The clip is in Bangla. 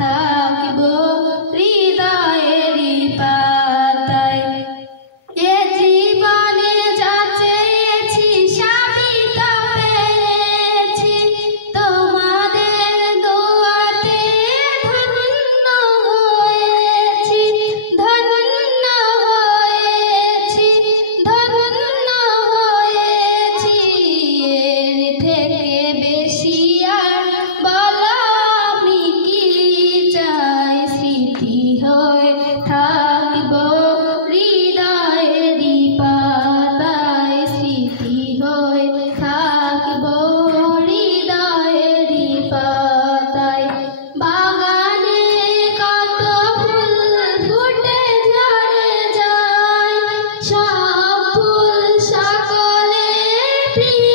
থাকিব হৃদয়েরই পাতায়। এ জীবনে যা চেয়েছি সবই তো পেয়েছি, তোমাদের দোয়াতে ধন্য হয়েছি, ধন্য হয়েছি, ধন্য হয়েছি। এর থেকে বেশি আর বলা আমি কি চাই, স্মৃতি হয়ে থাকিব হৃদয়েরই পাতায়, স্মৃতি হয়ে থাকিব হৃদয়েরই পাতায়। বাগানে কত ফুল ফুটে ঝরে যায়, সব ফুল সকলে প্রিয়